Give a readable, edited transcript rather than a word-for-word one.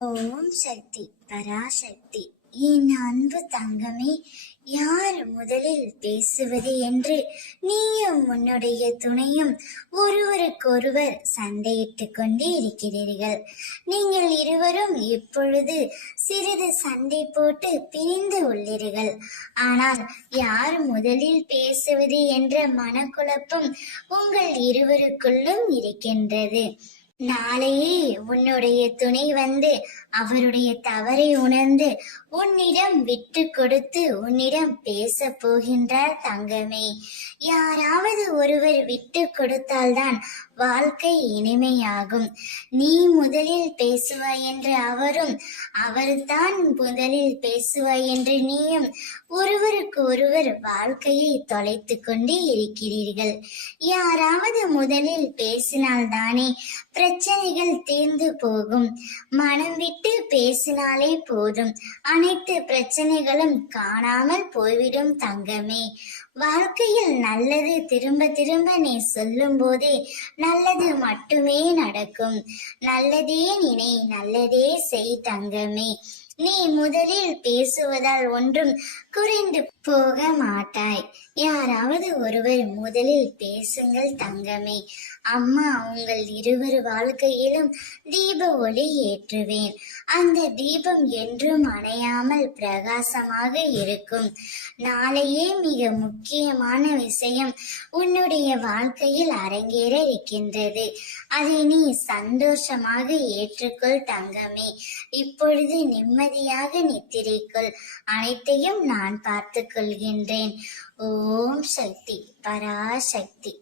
ஓம் சக்தி பராசக்தி. என் அன்பு தங்கமே, யார் முதலில் பேசுவது என்று நீயும் உன்னுடைய துணையும் ஒருவருக்கொருவர் சண்டையிட்டுக் கொண்டு இருக்கிறீர்கள். நீங்கள் இருவரும் இப்பொழுது சிறிது சண்டை போட்டு பிரிந்து உள்ளீர்கள். ஆனால் யார் முதலில் பேசுவது என்ற மனக்குழப்பம் உங்கள் இருவருக்குள்ளும் இருக்கின்றது. நாளையே உன்னுடைய துணை வந்து அவருடைய தவறை உணர்ந்து உன்னிடம் விட்டு கொடுத்து உன்னிடம் பேச போகின்றார் தங்கமே. யாராவது ஒருவர் விட்டு கொடுத்தால்தான் வாழ்க்கை இனிமையாகும். நீ முதலில் பேசுவாய் என்று அவரும், அவர்தான் முதலில் பேசுவாய் என்று நீயும் ஒருவருக்கு ஒருவர் வாழ்க்கையை தொலைத்து கொண்டு இருக்கிறீர்கள். யாராவது முதலில் பேசினால்தானே பிரச்சனைகள் தீர்ந்து போகும். மனம் விட்டு பேசினாலே போதும், அனைத்து பிரச்சனைகளும் காணாமல் போய்விடும் தங்கமே. வாழ்க்கையில் நல்லது திரும்ப திரும்ப நீ சொல்லும் போதே நல்லது மட்டுமே நடக்கும். நல்லதே நினை, நல்லதே செய் தங்கமே. நீ முதலில் பேசுவதால் ஒன்றும் குறைந்து போக மாட்டாய். யாராவது ஒருவர் முதலில் பேசுங்கள் தங்கமே. அம்மா உங்கள் இருவர் வாழ்க்கையிலும் தீப ஒளி ஏற்றுவேன். அந்த தீபம் என்றும் அணையாமல் பிரகாசமாக இருக்கும். நாளையே மிக முக்கியமான விஷயம் உன்னுடைய வாழ்க்கையில் அரங்கேற இருக்கின்றது. அதை நீ சந்தோஷமாக ஏற்றுக்கொள் தங்கமே. இப்பொழுது நிம்மதியாக நித்திரைக்குள். அனைத்தையும் நான் பார்த்து கொள்கின்றேன். ஓம் சக்தி பராசக்தி.